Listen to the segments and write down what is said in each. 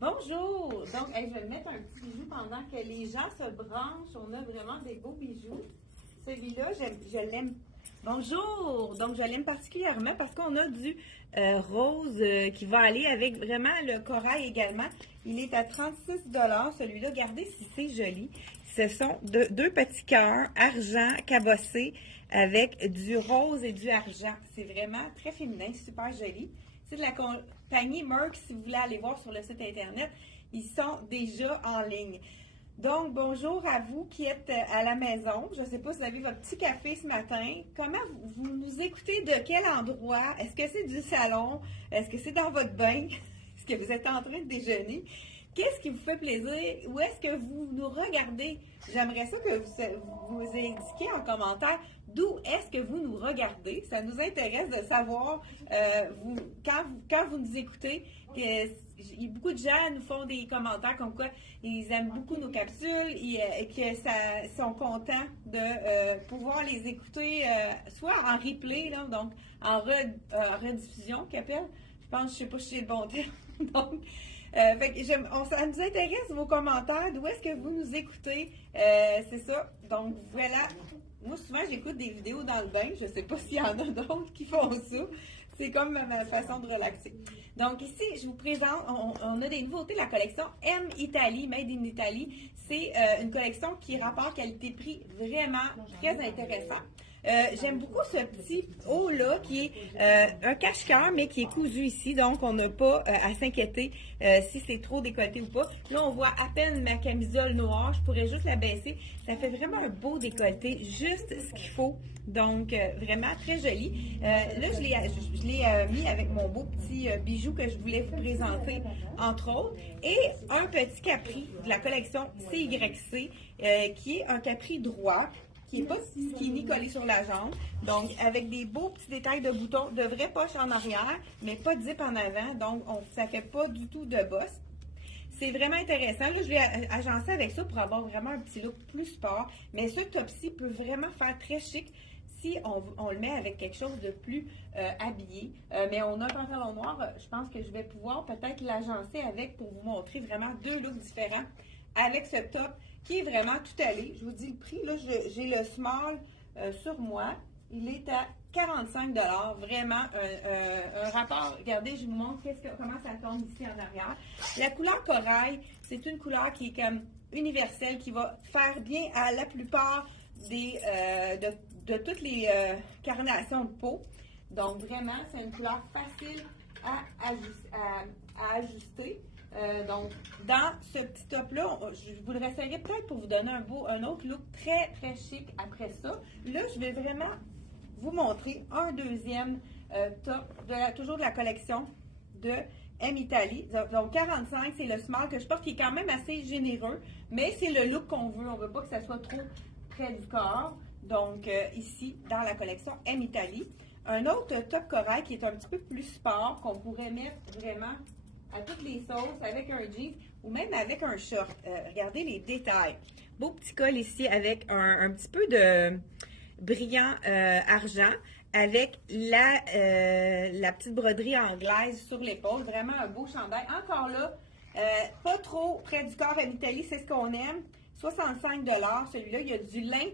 Bonjour! Donc, je vais le mettre un petit bijou pendant que les gens se branchent. On a vraiment des beaux bijoux. Celui-là, je l'aime. Bonjour! Donc, je l'aime particulièrement parce qu'on a du rose qui va aller avec vraiment le corail également. Il est à 36 celui-là. Regardez si c'est joli. Ce sont deux petits cœurs argent cabossés avec du rose et du argent. C'est vraiment très féminin, super joli. C'est de la compagnie Merck, si vous voulez aller voir sur le site internet, ils sont déjà en ligne. Donc, bonjour à vous qui êtes à la maison. Je ne sais pas si vous avez votre petit café ce matin. Comment vous nous écoutez? De quel endroit? Est-ce que c'est du salon? Est-ce que c'est dans votre bain? Est-ce que vous êtes en train de déjeuner? Qu'est-ce qui vous fait plaisir? Où est-ce que vous nous regardez? J'aimerais ça que vous indiquiez en commentaire d'où est-ce que vous nous regardez. Ça nous intéresse de savoir, quand vous nous écoutez, beaucoup de gens nous font des commentaires comme quoi ils aiment beaucoup nos capsules et que sont contents de pouvoir les écouter soit en replay, là, donc en rediffusion, qu'appelle. Je sais pas si c'est le bon terme. Donc, ça nous intéresse vos commentaires, d'où est-ce que vous nous écoutez, c'est ça. Donc voilà, moi souvent j'écoute des vidéos dans le bain, je sais pas s'il y en a d'autres qui font ça, c'est comme ma façon de relaxer. Donc ici, je vous présente, on a des nouveautés, la collection M Italy, Made in Italy, c'est une collection qui rapporte qualité-prix vraiment très intéressant. J'aime beaucoup ce petit haut-là qui est un cache-cœur, mais qui est cousu ici, donc on n'a pas à s'inquiéter si c'est trop décolleté ou pas. Là, on voit à peine ma camisole noire, je pourrais juste la baisser. Ça fait vraiment un beau décolleté, juste ce qu'il faut. Donc, vraiment très joli. Là, je l'ai mis avec mon beau petit bijou que je voulais vous présenter, entre autres. Et un petit capri de la collection CYC, qui est un capri droit, qui n'est pas skinny collé sur la jambe. Donc, avec des beaux petits détails de boutons, de vraies poches en arrière, mais pas de zip en avant. Donc, ça ne fait pas du tout de bosse. C'est vraiment intéressant. Là, je l'ai agencé avec ça pour avoir vraiment un petit look plus sport. Mais ce top-ci peut vraiment faire très chic si on le met avec quelque chose de plus habillé. Mais on a un pantalon noir. Je pense que je vais pouvoir peut-être l'agencer avec pour vous montrer vraiment deux looks différents avec ce top qui est vraiment tout allé. Je vous dis le prix. Là, j'ai le small sur moi. Il est à 45 $. Vraiment un rapport. Regardez, je vous montre comment ça tombe ici en arrière. La couleur corail, c'est une couleur qui est comme universelle, qui va faire bien à la plupart de toutes les carnations de peau. Donc, vraiment, c'est une couleur facile à ajuster. Donc, dans ce petit top-là, je vous le réessayerai peut-être pour vous donner un autre look très, très chic après ça. Là, je vais vraiment vous montrer un deuxième top, toujours de la collection de M Italy. Donc, 45, c'est le small que je porte, qui est quand même assez généreux, mais c'est le look qu'on veut. On ne veut pas que ça soit trop près du corps. Donc, ici, dans la collection M Italy. Un autre top corail qui est un petit peu plus sport, qu'on pourrait mettre vraiment à toutes les sauces avec un jean ou même avec un short. Regardez les détails. Beau petit col ici avec un petit peu de brillant argent avec la petite broderie anglaise sur l'épaule. Vraiment un beau chandail. Encore là, pas trop près du corps en Italie, c'est ce qu'on aime. 65 $. Celui-là, il y a du lin.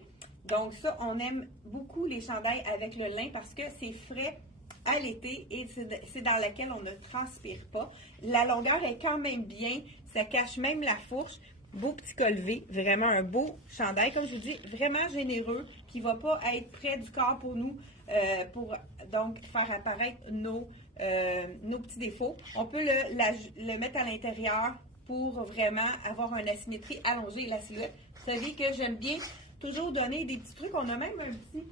Donc ça, on aime beaucoup les chandails avec le lin parce que c'est frais à l'été et c'est dans lequel on ne transpire pas. La longueur est quand même bien, ça cache même la fourche. Beau petit col V, vraiment un beau chandail, comme je vous dis, vraiment généreux, qui ne va pas être près du corps pour nous, pour donc faire apparaître nos petits défauts. On peut le mettre à l'intérieur pour vraiment avoir une asymétrie allongée la silhouette. Vous savez que j'aime bien toujours donner des petits trucs. On a même un petit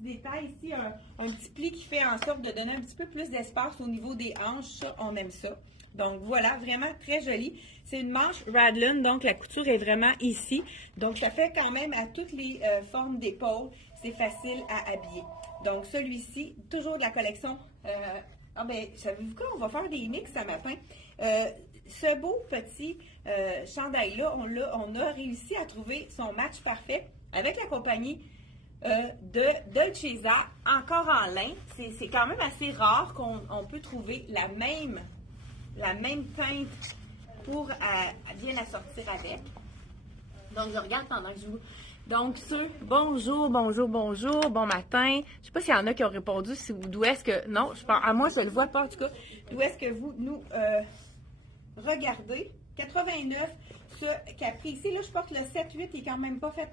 détail ici, un petit pli qui fait en sorte de donner un petit peu plus d'espace au niveau des hanches. Ça, on aime ça. Donc voilà, vraiment très joli. C'est une manche Radlon, donc la couture est vraiment ici. Donc ça fait quand même à toutes les formes d'épaule. C'est facile à habiller. Donc celui-ci, toujours de la collection. Savez-vous quoi? On va faire des mix ce matin. Ce beau petit chandail-là, on a réussi à trouver son match parfait avec la compagnie de Dolcezza, encore en lin. C'est quand même assez rare qu'on peut trouver la même teinte pour bien assortir avec. Donc, je regarde pendant que je vous... Donc, bonjour, bon matin. Je sais pas s'il y en a qui ont répondu, d'où est-ce que... Non, je pense, à moi, je le vois pas, en tout cas. D'où est-ce que vous nous regardez? 89, ce Capri. Ici, là, je porte le 7-8, il est quand même pas fait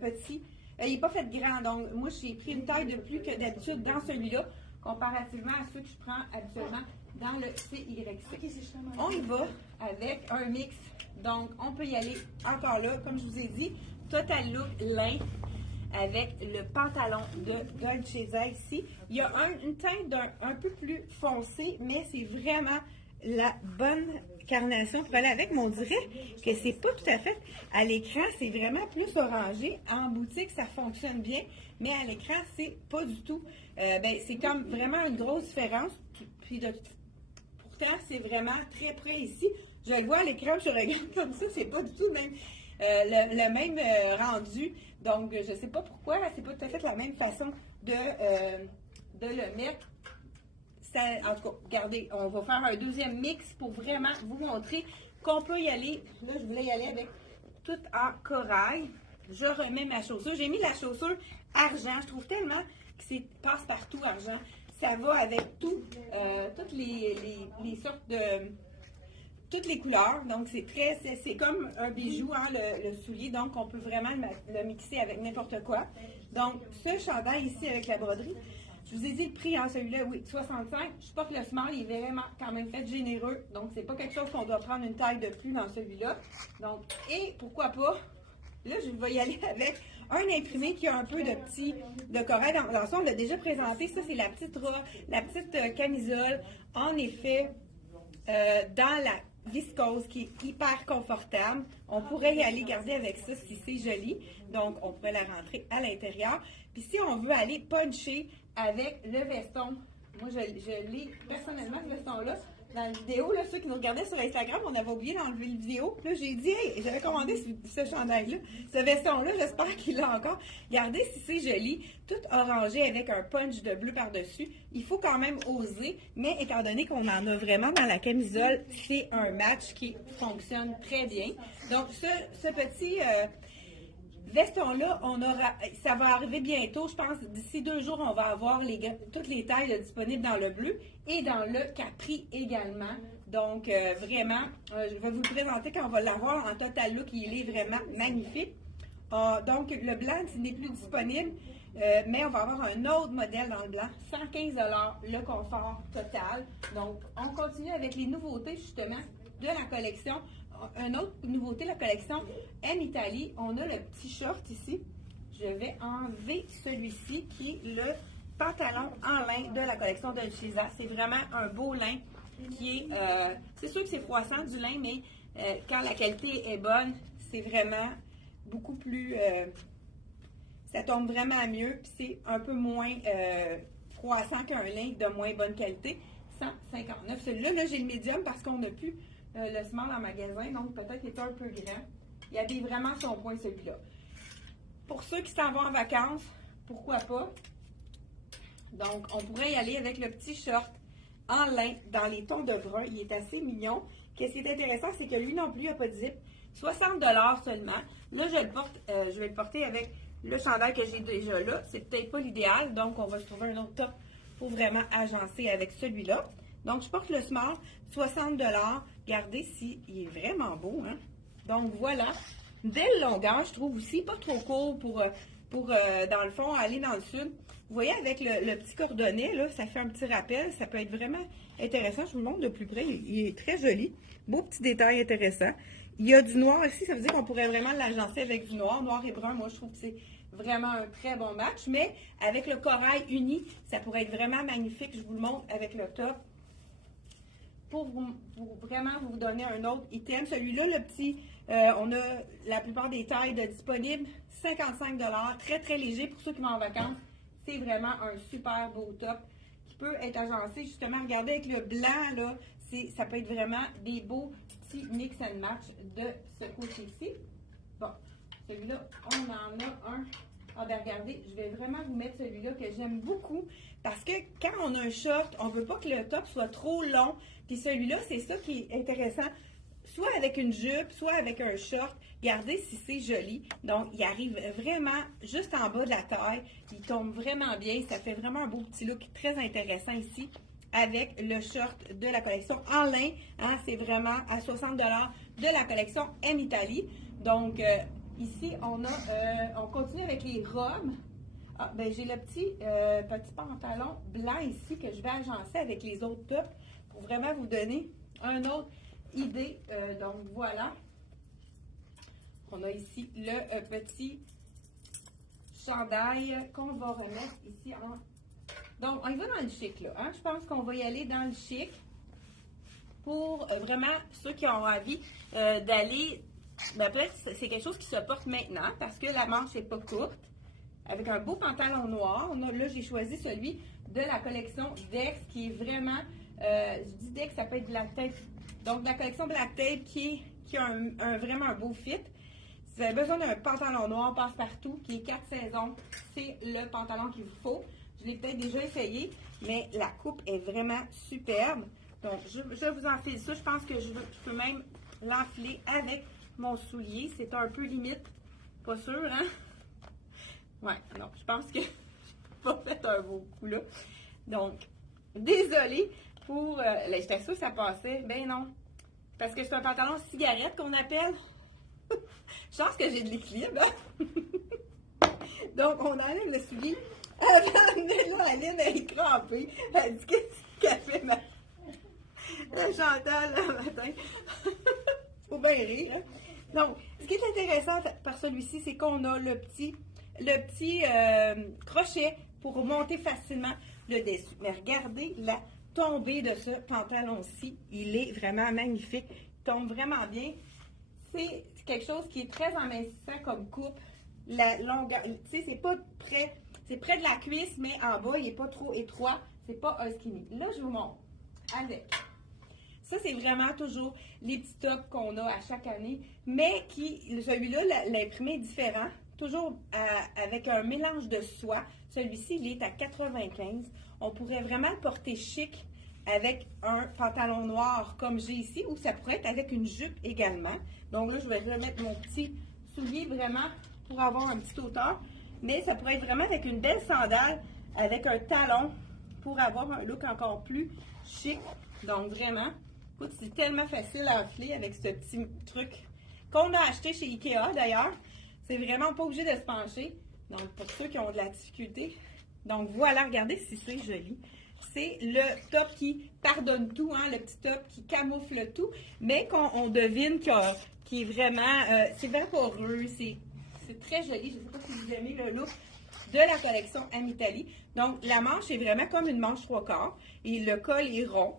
petit. Il n'est pas fait grand, donc moi, j'ai pris une taille de plus que d'habitude dans celui-là, comparativement à ceux que je prends habituellement dans le CYC. On y va avec un mix. Donc, on peut y aller encore là, comme je vous ai dit, Total Look lin avec le pantalon de Dolce ici. Il y a une teinte un peu plus foncée, mais c'est vraiment la bonne carnation pour aller avec. Mais on dirait que c'est pas tout à fait. À l'écran, c'est vraiment plus orangé. En boutique, ça fonctionne bien, mais à l'écran, c'est pas du tout. C'est comme vraiment une grosse différence. Pourtant, c'est vraiment très près ici. Je le vois à l'écran, je regarde comme ça, c'est pas du tout le même rendu. Donc, je sais pas pourquoi, c'est pas tout à fait la même façon de le mettre. En tout cas, regardez, on va faire un deuxième mix pour vraiment vous montrer qu'on peut y aller. Là, je voulais y aller avec tout en corail. Je remets ma chaussure. J'ai mis la chaussure argent. Je trouve tellement que c'est passe-partout argent. Ça va avec toutes les sortes de... toutes les couleurs. Donc, c'est comme un bijou, hein, le soulier. Donc, on peut vraiment le mixer avec n'importe quoi. Donc, ce chandail ici avec la broderie, je vous ai dit le prix, hein, celui-là, oui, 65. Je porte le small, il est vraiment quand même fait généreux. Donc, c'est pas quelque chose qu'on doit prendre une taille de plus dans celui-là. Donc, et pourquoi pas, là, je vais y aller avec un imprimé qui a un peu de corail. Dans ça, on l'a déjà présenté. Ça, c'est la petite camisole. En effet, dans la viscose qui est hyper confortable. On pourrait y aller garder avec ça si c'est joli. Donc, on pourrait la rentrer à l'intérieur. Puis, si on veut aller puncher avec le veston, moi, je l'ai personnellement, ce veston-là. Dans la vidéo, là, ceux qui nous regardaient sur Instagram, on avait oublié d'enlever la vidéo. Là, j'ai dit, hey, j'avais commandé ce chandail-là, ce veston-là, j'espère qu'il l'a encore. Regardez si c'est joli, tout orangé avec un punch de bleu par-dessus. Il faut quand même oser, mais étant donné qu'on en a vraiment dans la camisole, c'est un match qui fonctionne très bien. Donc, ce petit veston-là, ça va arriver bientôt. Je pense d'ici 2 jours, on va avoir toutes les tailles disponibles dans le bleu et dans le Capri également. Donc, vraiment, je vais vous le présenter quand on va l'avoir en Total Look. Il est vraiment magnifique. Donc, le blanc, il n'est plus disponible, mais on va avoir un autre modèle dans le blanc. 115 $, le confort total. Donc, on continue avec les nouveautés, justement, de la collection. Une autre nouveauté, la collection M Italie. On a le petit short ici. Je vais enlever celui-ci qui est le pantalon en lin de la collection de Dolce. C'est vraiment un beau lin qui est... c'est sûr que c'est froissant du lin, mais quand la qualité est bonne, c'est vraiment beaucoup plus... ça tombe vraiment mieux, puis c'est un peu moins froissant qu'un lin de moins bonne qualité. 159. Celui-là, là, j'ai le médium parce qu'on n'a plus le small en magasin, donc peut-être qu'il est un peu grand. Il habille vraiment son point, celui-là. Pour ceux qui s'en vont en vacances, pourquoi pas? Donc, on pourrait y aller avec le petit short en lin dans les tons de brun. Il est assez mignon. Qu'est-ce qui est intéressant, c'est que lui non plus, il n'a pas de zip. 60 $ seulement. Là, je vais le porter avec le chandail que j'ai déjà là. C'est peut-être pas l'idéal, donc on va se trouver un autre top pour vraiment agencer avec celui-là. Donc, je porte le small, 60 $. Regardez s'il est vraiment beau, hein? Donc, voilà. Une belle longueur, je trouve aussi. Pas trop court pour dans le fond, aller dans le sud. Vous voyez, avec le petit cordonnet, là, ça fait un petit rappel. Ça peut être vraiment intéressant. Je vous le montre de plus près. Il est très joli. Beau petit détail intéressant. Il y a du noir ici. Ça veut dire qu'on pourrait vraiment l'agencer avec du noir. Noir et brun, moi, je trouve que c'est vraiment un très bon match. Mais avec le corail uni, ça pourrait être vraiment magnifique. Je vous le montre avec le top. Pour vraiment vous donner un autre item. Celui-là, le petit, on a la plupart des tailles disponibles. 55 $, très très léger pour ceux qui vont en vacances. C'est vraiment un super beau top qui peut être agencé. Justement, regardez avec le blanc, là, ça peut être vraiment des beaux petits mix and match de ce côté-ci. Bon, celui-là, on en a un. Ah ben regardez, je vais vraiment vous mettre celui-là que j'aime beaucoup parce que quand on a un short, on ne veut pas que le top soit trop long. Puis celui-là, c'est ça qui est intéressant. soit avec une jupe, soit avec un short. Regardez si c'est joli. Donc, il arrive vraiment juste en bas de la taille. Il tombe vraiment bien. Ça fait vraiment un beau petit look très intéressant ici avec le short de la collection en lin. Hein, c'est vraiment à 60 $ de la collection M Italie. Donc, ici, on continue avec les robes. Ah, ben j'ai le petit pantalon blanc ici que je vais agencer avec les autres tops pour vraiment vous donner une autre idée. Donc, voilà. On a ici le petit chandail qu'on va remettre ici en... Donc, on y va dans le chic, là. Hein? Je pense qu'on va y aller dans le chic pour vraiment ceux qui ont envie d'aller... Ben, après, c'est quelque chose qui se porte maintenant parce que la manche n'est pas courte. Avec un beau pantalon noir. Là, j'ai choisi celui de la collection Dex qui est vraiment... je dis Dex, ça peut être Black Tape. Donc, la collection Black Tape qui a vraiment un beau fit. Si vous avez besoin d'un pantalon noir passe-partout qui est 4 saisons, c'est le pantalon qu'il vous faut. Je l'ai peut-être déjà essayé, mais la coupe est vraiment superbe. Donc, je vous enfile ça. Je pense que je peux même l'enfiler avec mon soulier. C'est un peu limite. Pas sûr, hein? Ouais, non, je pense que je n'ai pas fait un beau coup là. Donc, désolée pour... j'étais sûre que ça passait. Ben non. Parce que c'est un pantalon cigarette qu'on appelle. Je pense que j'ai de l'équilibre. Hein? Donc, on enlève le soulier. Là, Aline, elle est crampée. Elle dit qu'est-ce qu'elle fait, Chantal, le matin. Faut bien rire. Hein? Donc, ce qui est intéressant par celui-ci, c'est qu'on a le petit crochet pour monter facilement le dessus. Mais regardez la tombée de ce pantalon-ci. Il est vraiment magnifique. Il tombe vraiment bien. C'est quelque chose qui est très amincissant comme coupe. La longueur, tu sais, c'est pas près, c'est près de la cuisse, mais en bas, il n'est pas trop étroit. C'est pas un skinny. Là, je vous montre avec. Ça, c'est vraiment toujours les petits tops qu'on a à chaque année, mais celui-là, l'imprimé est différent. Toujours avec un mélange de soie. Celui-ci, il est à 95. On pourrait vraiment le porter chic avec un pantalon noir comme j'ai ici, ou ça pourrait être avec une jupe également. Donc là, je vais remettre mon petit soulier vraiment pour avoir un petit hauteur. Mais ça pourrait être vraiment avec une belle sandale, avec un talon pour avoir un look encore plus chic. Donc vraiment, écoute, c'est tellement facile à enfiler avec ce petit truc qu'on a acheté chez Ikea d'ailleurs. C'est vraiment pas obligé de se pencher. Donc, pour ceux qui ont de la difficulté. Donc, voilà, regardez si c'est joli. C'est le top qui pardonne tout, hein, le petit top qui camoufle tout, mais qu'on devine qui est vraiment, c'est vaporeux, c'est très joli. Je ne sais pas si vous aimez le look de la collection M Italie. Donc, la manche est vraiment comme une manche 3/4 et le col est rond.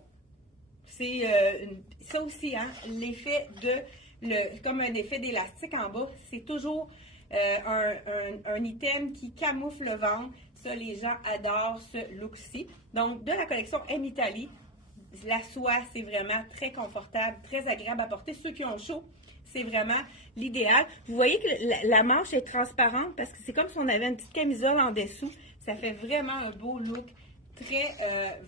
C'est ça aussi, hein, l'effet comme un effet d'élastique en bas, c'est toujours un item qui camoufle le ventre. Ça, les gens adorent ce look-ci. Donc, de la collection M Italie, la soie, c'est vraiment très confortable, très agréable à porter. Ceux qui ont chaud, c'est vraiment l'idéal. Vous voyez que la manche est transparente parce que c'est comme si on avait une petite camisole en dessous. Ça fait vraiment un beau look très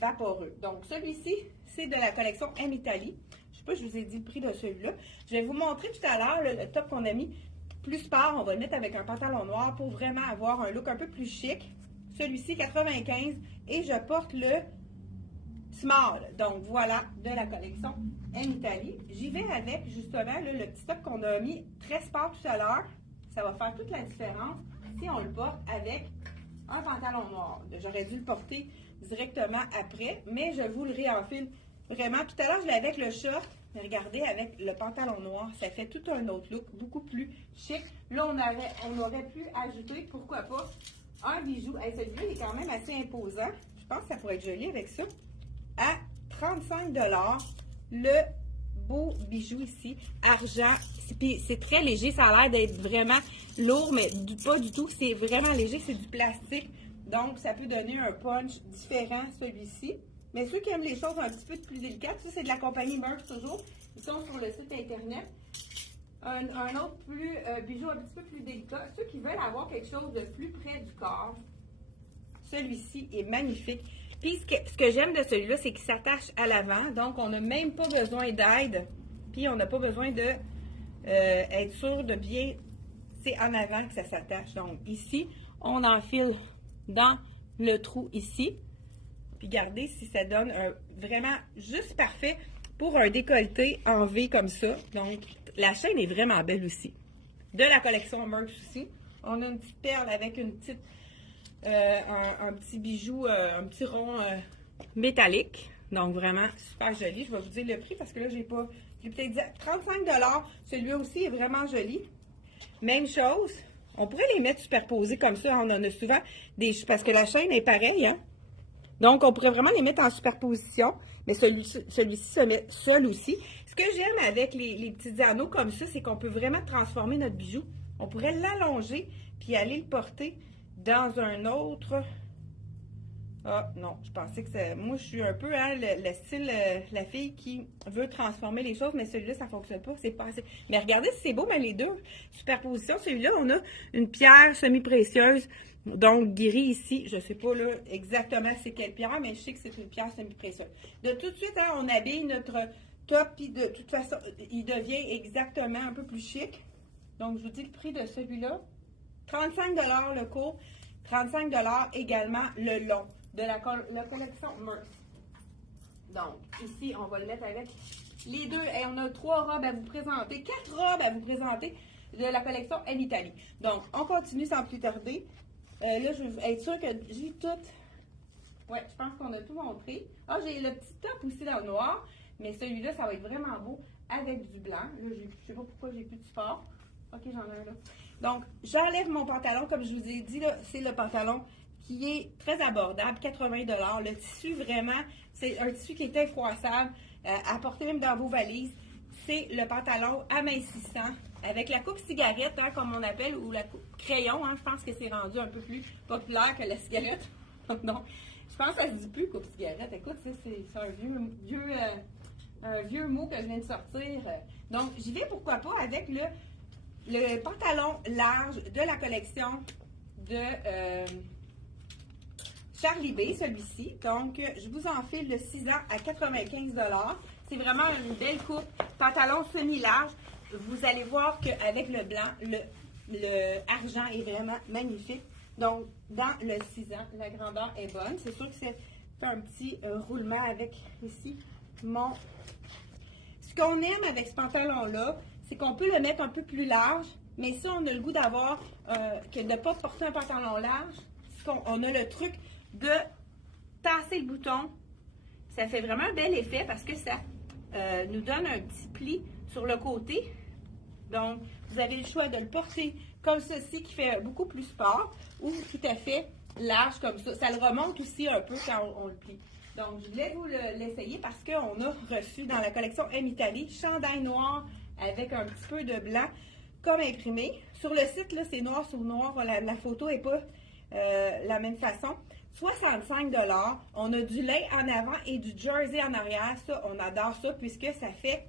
vaporeux. Donc, celui-ci, c'est de la collection M Italie. Je ne sais pas, je vous ai dit le prix de celui-là. Je vais vous montrer tout à l'heure le top qu'on a mis plus sport. On va le mettre avec un pantalon noir pour vraiment avoir un look un peu plus chic. Celui-ci, 95. Et je porte le small. Donc, voilà, de la collection M Italie. J'y vais avec, justement, là, le petit top qu'on a mis très sport tout à l'heure. Ça va faire toute la différence si on le porte avec un pantalon noir. J'aurais dû le porter directement après, mais je vous le réenfile vraiment. Tout à l'heure, je l'avais avec le short, mais regardez, avec le pantalon noir, ça fait tout un autre look, beaucoup plus chic. Là, on aurait pu ajouter, pourquoi pas, un bijou. Hey, celui-là, il est quand même assez imposant. Je pense que ça pourrait être joli avec ça. À 35 $, le beau bijou ici, argent. C'est très léger, ça a l'air d'être vraiment lourd, mais pas du tout. C'est vraiment léger, c'est du plastique. Donc, ça peut donner un punch différent, celui-ci. Mais ceux qui aiment les choses un petit peu plus délicates, ça, c'est de la compagnie Merck toujours. Ils sont sur le site Internet. Un autre bijou un petit peu plus délicat. Ceux qui veulent avoir quelque chose de plus près du corps, celui-ci est magnifique. Puis, ce que j'aime de celui-là, c'est qu'il s'attache à l'avant. Donc, on n'a même pas besoin d'aide Puis on n'a pas besoin de être sûr de bien, c'est en avant que ça s'attache. Donc ici, on enfile dans le trou ici. Puis regardez si ça donne vraiment juste parfait pour un décolleté en V comme ça. Donc la chaîne est vraiment belle aussi. De la collection Merx aussi. On a une petite perle avec une petite, un petit bijou, un petit rond métallique. Donc vraiment super joli. Je vais vous dire le prix parce que là, j'ai pas. J'ai peut-être dit 35 $. Celui-là aussi est vraiment joli. Même chose. On pourrait les mettre superposés comme ça. On en a souvent des. Parce que la chaîne est pareille, hein? Donc, on pourrait vraiment les mettre en superposition. Mais celui-ci se met seul aussi. Ce que j'aime avec les petits anneaux comme ça, c'est qu'on peut vraiment transformer notre bijou. On pourrait l'allonger puis aller le porter dans un autre. Ah non, je pensais que c'est. Moi, je suis un peu hein, le style, la fille qui veut transformer les choses, mais celui-là, ça ne fonctionne pas. C'est pas assez. Mais regardez si c'est beau, mais les deux superpositions. Celui-là, on a une pierre semi-précieuse, donc gris ici. Je ne sais pas là exactement c'est quelle pierre, mais je sais que c'est une pierre semi-précieuse. De tout de suite, hein, on habille notre top, puis de toute façon, il devient exactement un peu plus chic. Donc, je vous dis le prix de celui-là. 35 $ le court, 35 $ également le long de la collection Merx. Donc, ici, on va le mettre avec les deux. Et on a 3 robes à vous présenter, 4 robes à vous présenter de la collection En Italie. Donc, on continue sans plus tarder. Là, je veux être sûre que j'ai tout. Ouais, je pense qu'on a tout montré. Ah, j'ai le petit top aussi dans le noir, mais celui-là, ça va être vraiment beau avec du blanc. Là, je ne sais pas pourquoi j'ai plus de sport. Ok, j'en ai un là. Donc, j'enlève mon pantalon. Comme je vous ai dit, c'est le pantalon qui est très abordable, 80 $. Le tissu, vraiment, c'est un tissu qui est infroissable, à porter même dans vos valises. C'est le pantalon amincissant, avec la coupe cigarette, hein, comme on appelle, ou la coupe crayon. Hein, je pense que c'est rendu un peu plus populaire que la cigarette. Non, je pense que ça se dit plus coupe cigarette. Écoute, c'est un vieux mot que je viens de sortir. Donc, j'y vais pourquoi pas avec le pantalon large de la collection de Charlie B, celui-ci. Donc, je vous enfile le 6 ans à 95 $. C'est vraiment une belle coupe. Pantalon semi-large. Vous allez voir qu'avec le blanc, le argent est vraiment magnifique. Donc, dans le 6 ans, la grandeur est bonne. C'est sûr que c'est fait un petit roulement avec ici mon... Ce qu'on aime avec ce pantalon-là, c'est qu'on peut le mettre un peu plus large, mais si on a le goût d'avoir, que de ne pas porter un pantalon large, on a le truc de tasser le bouton. Ça fait vraiment un bel effet parce que ça nous donne un petit pli sur le côté. Donc, vous avez le choix de le porter comme ceci qui fait beaucoup plus sport ou tout à fait large comme ça. Ça le remonte aussi un peu quand on le plie. Donc, je voulais vous l'essayer parce qu'on a reçu dans la collection En Italie chandail noir avec un petit peu de blanc comme imprimé. Sur le site, là, c'est noir sur noir. La photo n'est pas la même façon. 65 $. On a du lin en avant et du jersey en arrière. Ça, on adore ça puisque ça fait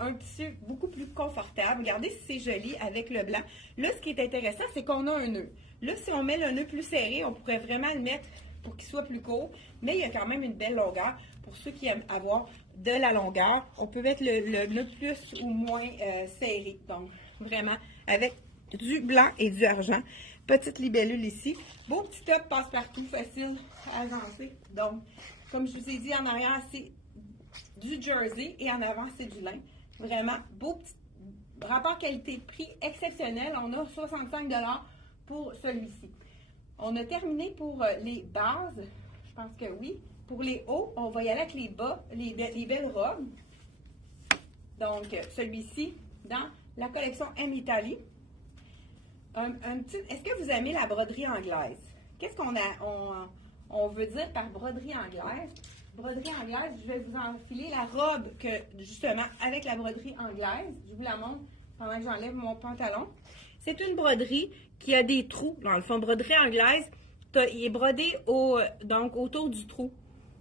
un tissu beaucoup plus confortable. Regardez si c'est joli avec le blanc. Là, ce qui est intéressant, c'est qu'on a un nœud. Là, si on met le nœud plus serré, on pourrait vraiment le mettre pour qu'il soit plus court, mais il y a quand même une belle longueur. Pour ceux qui aiment avoir de la longueur, on peut mettre le nœud plus ou moins serré. Donc, vraiment, avec du blanc et du argent. Petite libellule ici. Beau petit top passe-partout, facile à avancer. Donc, comme je vous ai dit, en arrière, c'est du jersey et en avant, c'est du lin. Vraiment, beau petit rapport qualité-prix exceptionnel. On a 65 $ pour celui-ci. On a terminé pour les bases. Je pense que oui. Pour les hauts, on va y aller avec les bas, les belles robes. Donc, celui-ci, dans la collection En Italie. Est-ce que vous aimez la broderie anglaise? Qu'est-ce on veut dire par broderie anglaise? Broderie anglaise, je vais vous enfiler la robe que, justement, avec la broderie anglaise. Je vous la montre pendant que j'enlève mon pantalon. C'est une broderie qui a des trous. Dans le fond, broderie anglaise, il est brodé donc autour du trou.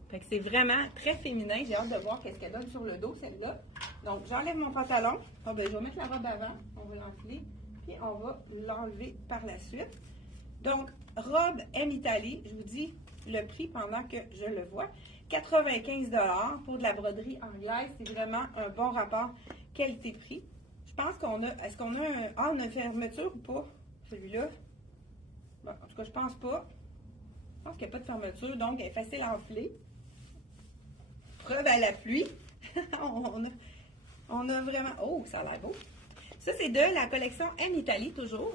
Fait que c'est vraiment très féminin. J'ai hâte de voir qu'est-ce qu'elle donne sur le dos, celle-là. Donc, j'enlève mon pantalon. Bon, ben, je vais mettre la robe avant. On va l'enfiler. Puis, on va l'enlever par la suite. Donc, robe En Italie. Je vous dis le prix pendant que je le vois. 95 $ pour de la broderie anglaise. C'est vraiment un bon rapport qualité-prix. Je pense qu'on a... Est-ce qu'on a un... Ah, on a une fermeture ou pas? Celui-là? Bon, en tout cas, je pense pas. Je pense qu'il n'y a pas de fermeture, donc elle est facile à enfler. Preuve à la pluie. on a vraiment... Oh, ça a l'air beau. Ça, c'est de la collection M Italie, toujours.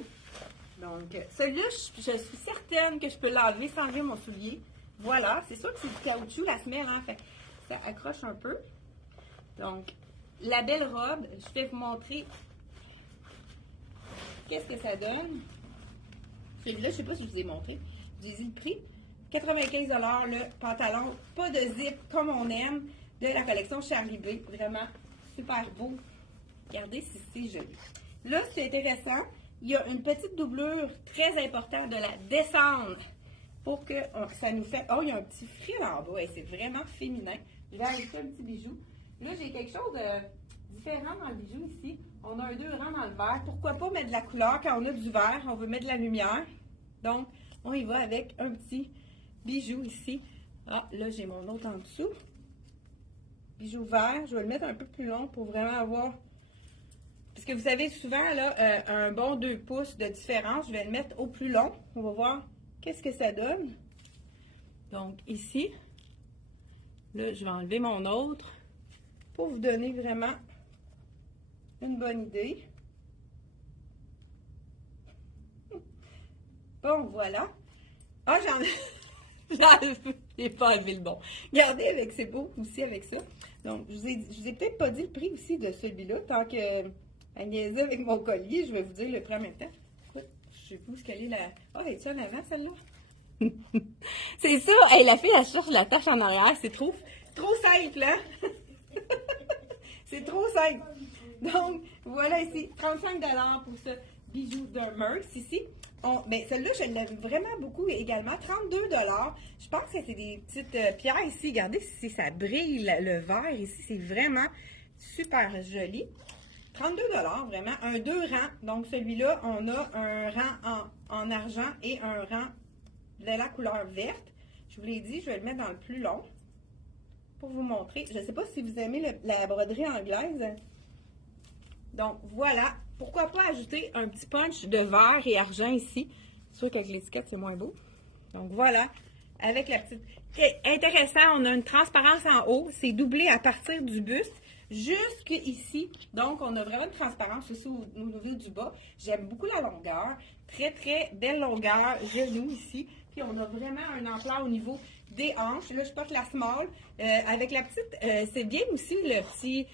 Donc, celui-là, je suis certaine que je peux l'enlever sans enlever mon soulier. Voilà, c'est sûr que c'est du caoutchouc, la semelle, hein, fait, ça accroche un peu. Donc, la belle robe, je vais vous montrer qu'est-ce que ça donne. Celui-là, je ne sais pas si je vous ai montré. Je vous ai dit le prix. 95 $ le pantalon, pas de zip, comme on aime, de la collection Charlie B. Vraiment super beau. Regardez si c'est joli. Là, c'est intéressant. Il y a une petite doublure très importante de la descendre pour que ça nous fait... Oh, il y a un petit frill en bas et c'est vraiment féminin. Je vais ajouter un petit bijou. Là, j'ai quelque chose de différent dans le bijou ici. On a un 2 rangs dans le vert. Pourquoi pas mettre de la couleur quand on a du vert? On veut mettre de la lumière. Donc, on y va avec un petit bijou ici. Ah, là, j'ai mon autre en dessous. Bijou vert. Je vais le mettre un peu plus long pour vraiment avoir... Parce que vous savez, souvent, là, un bon 2 pouces de différence, je vais le mettre au plus long. On va voir qu'est-ce que ça donne. Donc, ici, là, je vais enlever mon autre pour vous donner vraiment une bonne idée. Bon, voilà. Ah, j'ai pas enlevé le bon. Regardez, avec c'est beau aussi avec ça. Donc, je vous ai peut-être pas dit le prix aussi de celui-là, tant que... À niaiser avec mon collier, je vais vous dire le prix en même temps. Écoute, je sais pas où est-ce qu'elle est là. Ah, elle est-tu en avant, celle-là? C'est ça! Hey, la fille, elle cherche la tâche en arrière. C'est trop simple, hein? C'est trop simple. Donc, voilà ici, 35 $ pour ce bijou d'un Merce ici. Ben, celle-là, je l'aime vraiment beaucoup également. 32 $. Je pense que c'est des petites pierres ici. Regardez si ça brille, le vert ici. C'est vraiment super joli. 32 $, vraiment. Un 2 rangs. Donc, celui-là, on a un rang en argent et un rang de la couleur verte. Je vous l'ai dit, je vais le mettre dans le plus long pour vous montrer. Je ne sais pas si vous aimez la broderie anglaise. Donc, voilà. Pourquoi pas ajouter un petit punch de vert et argent ici. C'est sûr qu'avec l'étiquette, c'est moins beau. Donc, voilà. Avec la petite... Intéressant, on a une transparence en haut. C'est doublé à partir du buste jusqu'ici. Donc, on a vraiment une transparence aussi au niveau du bas. J'aime beaucoup la longueur. Très, très belle longueur. Genou ici. Puis, on a vraiment un ampleur au niveau des hanches. Là, je porte la small. Avec la petite, c'est bien aussi le petit...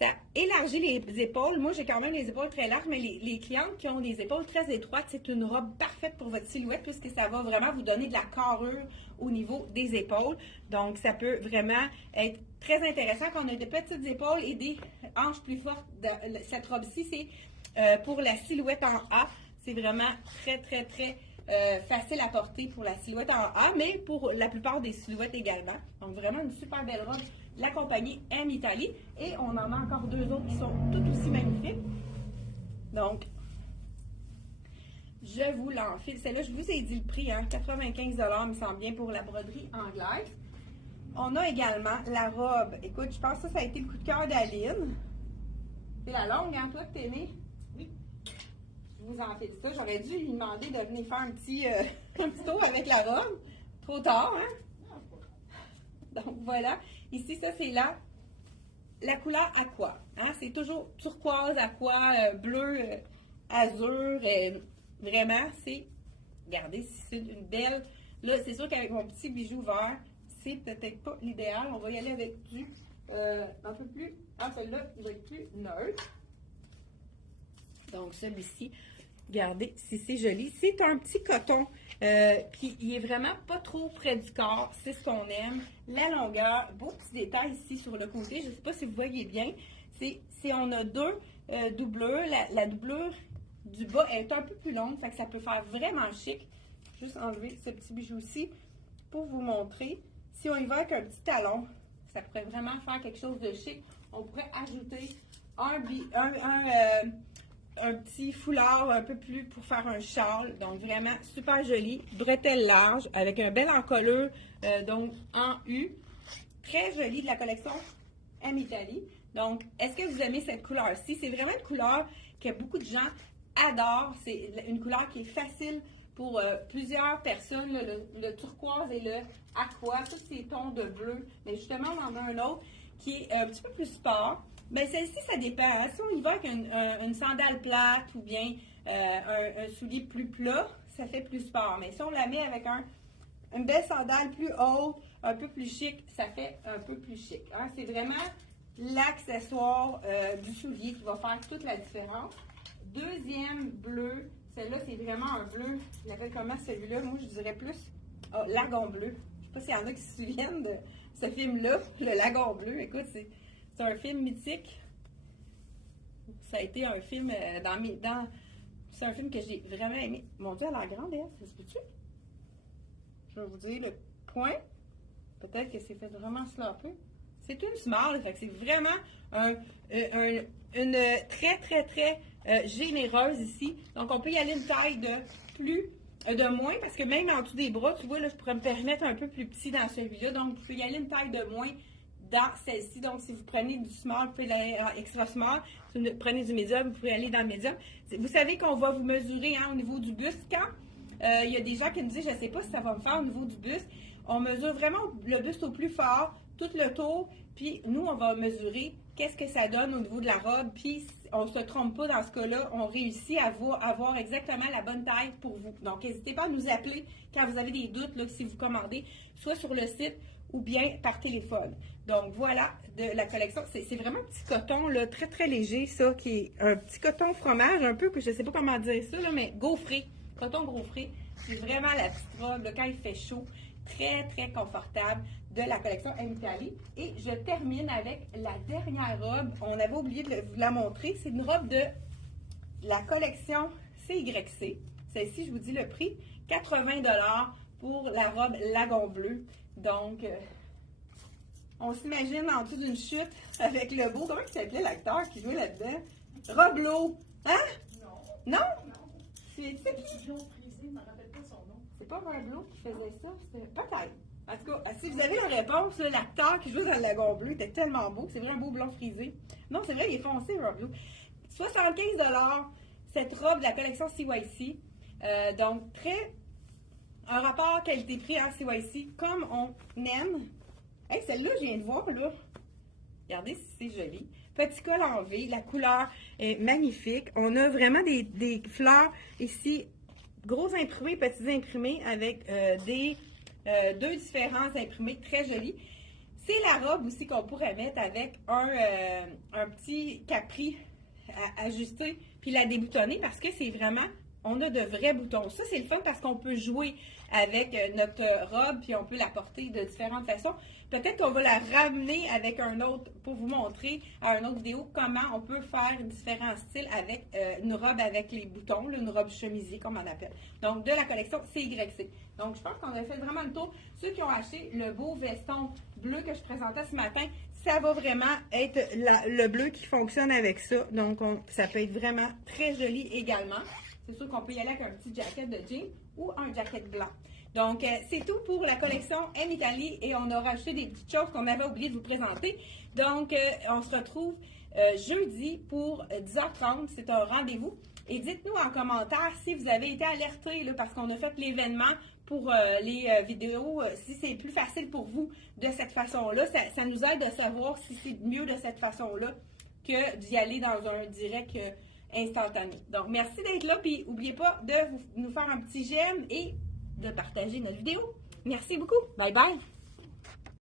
Ça élargit les épaules. Moi, j'ai quand même les épaules très larges, mais les clientes qui ont des épaules très étroites, c'est une robe parfaite pour votre silhouette puisque ça va vraiment vous donner de la carrure au niveau des épaules. Donc, ça peut vraiment être très intéressant quand on a des petites épaules et des hanches plus fortes. Cette robe-ci, c'est pour la silhouette en A. C'est vraiment très, très, très facile à porter pour la silhouette en A, mais pour la plupart des silhouettes également. Donc, vraiment une super belle robe. La compagnie M Italie. Et on en a encore 2 autres qui sont tout aussi magnifiques. Donc, je vous l'enfile. Celle-là, je vous ai dit le prix, hein, 95 $, me semble bien, pour la broderie anglaise. On a également la robe. Écoute, je pense que ça a été le coup de cœur d'Aline. C'est la longue, hein, toi, que t'es née? Oui. Je vous enfile ça. J'aurais dû lui demander de venir faire un petit tour avec la robe. Trop tard, hein? Donc, voilà. Ici, ça, c'est la couleur aqua. Hein? C'est toujours turquoise, aqua, bleu, azur. Vraiment, c'est... Regardez, c'est une belle... Là, c'est sûr qu'avec mon petit bijou vert, c'est peut-être pas l'idéal. On va y aller avec du... un peu plus... Ah, celui-là, il va être plus neutre. Donc, celui-ci, regardez si c'est joli. C'est un petit coton. Puis, il est vraiment pas trop près du corps. C'est ce qu'on aime. La longueur, beau petit détail ici sur le côté. Je ne sais pas si vous voyez bien. On a 2 doublures. La doublure du bas est un peu plus longue. Fait que ça peut faire vraiment chic. Juste enlever ce petit bijou-ci pour vous montrer. Si on y va avec un petit talon, ça pourrait vraiment faire quelque chose de chic. On pourrait ajouter un petit foulard un peu plus pour faire un châle. Donc, vraiment super joli. Bretelle large avec un bel encolure, donc en U. très joli de la collection M Italie. Donc, est-ce que vous aimez cette couleur-ci? C'est vraiment une couleur que beaucoup de gens adorent. C'est une couleur qui est facile pour plusieurs personnes. Le turquoise et le aqua, tous ces tons de bleu. Mais justement, on en a un autre qui est un petit peu plus sport. Bien, celle-ci, ça dépend. Hein? Si on y va avec une sandale plate ou bien un soulier plus plat, ça fait plus sport. Mais si on la met avec une belle sandale plus haute, un peu plus chic, ça fait un peu plus chic. Hein? C'est vraiment l'accessoire du soulier qui va faire toute la différence. Deuxième bleu, celle-là, c'est vraiment un bleu. Je l'appelle comment celui-là? Moi, je dirais plus lagon bleu. Je ne sais pas s'il y en a qui se souviennent de ce film-là, le lagon bleu. Écoute, c'est un film mythique. Ça a été un film c'est un film que j'ai vraiment aimé. Mon Dieu, elle a l'air grande, elle. Ça se peut-tu? Je vais vous dire le point. Peut-être que c'est fait vraiment slopper. C'est une small, fait que c'est vraiment une très, très, très généreuse ici. Donc, on peut y aller une taille de moins, parce que même en dessous des bras, tu vois, là, je pourrais me permettre un peu plus petit dans celui-là. Donc, vous pouvez y aller une taille de moins dans celle-ci. Donc, si vous prenez du small, vous pouvez aller en extra small. Si vous prenez du medium, vous pouvez aller dans le medium. Vous savez qu'on va vous mesurer au niveau du buste. Quand il y a des gens qui me disent, je ne sais pas si ça va me faire au niveau du buste, on mesure vraiment le buste au plus fort, tout le tour, puis nous, on va mesurer qu'est-ce que ça donne au niveau de la robe, puis on ne se trompe pas dans ce cas-là, on réussit à avoir exactement la bonne taille pour vous. Donc, n'hésitez pas à nous appeler quand vous avez des doutes, là, si vous commandez, soit sur le site ou bien par téléphone. Donc, voilà de la collection. C'est vraiment un petit coton, là, très, très léger, ça, qui est un petit coton fromage, un peu, que je ne sais pas comment dire ça, là, mais gaufré, coton gaufré. C'est vraiment la petite robe, là, quand il fait chaud, très, très confortable de la collection M Italie. Et je termine avec la dernière robe. On avait oublié de vous la montrer. C'est une robe de la collection CYC. Celle-ci, je vous dis le prix, 80 $ pour la robe lagon bleu. Donc, on s'imagine en dessous d'une chute avec le beau. Comment il s'appelait l'acteur qui jouait là-dedans? Roblo. Hein? Non? Non? C'est qui? Je ne me rappelle pas son nom. C'est pas Roblo qui faisait ça? Peut-être. En tout cas, si vous avez une réponse, l'acteur qui joue dans le lagon bleu était tellement beau. C'est vrai, un beau blond frisé. Non, c'est vrai, il est foncé, Roblo. 75 $, cette robe de la collection CYC. Donc, un rapport qualité-prix à CYC, comme on aime. Hey, celle-là, je viens de voir, là. Regardez si c'est joli. Petit col en V, la couleur est magnifique. On a vraiment des fleurs ici, gros imprimés, petits imprimés, avec deux différents imprimés très jolis. C'est la robe aussi qu'on pourrait mettre avec un petit capri ajusté, puis la déboutonner, parce que c'est vraiment, on a de vrais boutons. Ça, c'est le fun parce qu'on peut jouer avec notre robe, puis on peut la porter de différentes façons. Peut-être qu'on va la ramener avec un autre, pour vous montrer à une autre vidéo comment on peut faire différents styles avec une robe avec les boutons, là, une robe chemisier, comme on appelle. Donc, de la collection CYC. Donc, je pense qu'on a fait vraiment le tour. Ceux qui ont acheté le beau veston bleu que je présentais ce matin, ça va vraiment être le bleu qui fonctionne avec ça. Donc, ça peut être vraiment très joli également. C'est sûr qu'on peut y aller avec un petit jacket de jean ou un jacket blanc. Donc, c'est tout pour la collection M Italie et on a rajouté des petites choses qu'on avait oublié de vous présenter. Donc, on se retrouve jeudi pour 10h30. C'est un rendez-vous. Et dites-nous en commentaire si vous avez été alertés parce qu'on a fait l'événement pour les vidéos, si c'est plus facile pour vous de cette façon-là. Ça nous aide à savoir si c'est mieux de cette façon-là que d'y aller dans un direct instantané. Donc, merci d'être là. Puis, n'oubliez pas de nous faire un petit j'aime et de partager notre vidéo. Merci beaucoup. Bye bye.